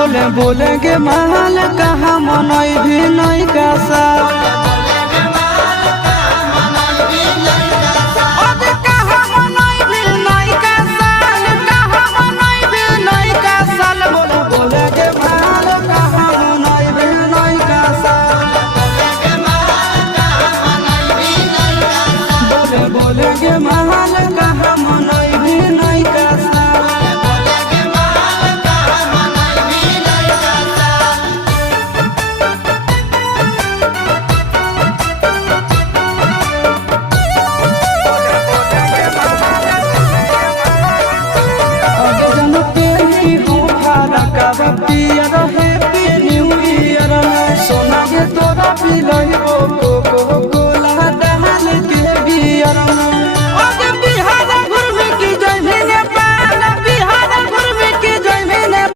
बोले बोले के महल कहाँ मनई भी नहीं का साल बोले के महल कहाँ मनई भी नहीं का साल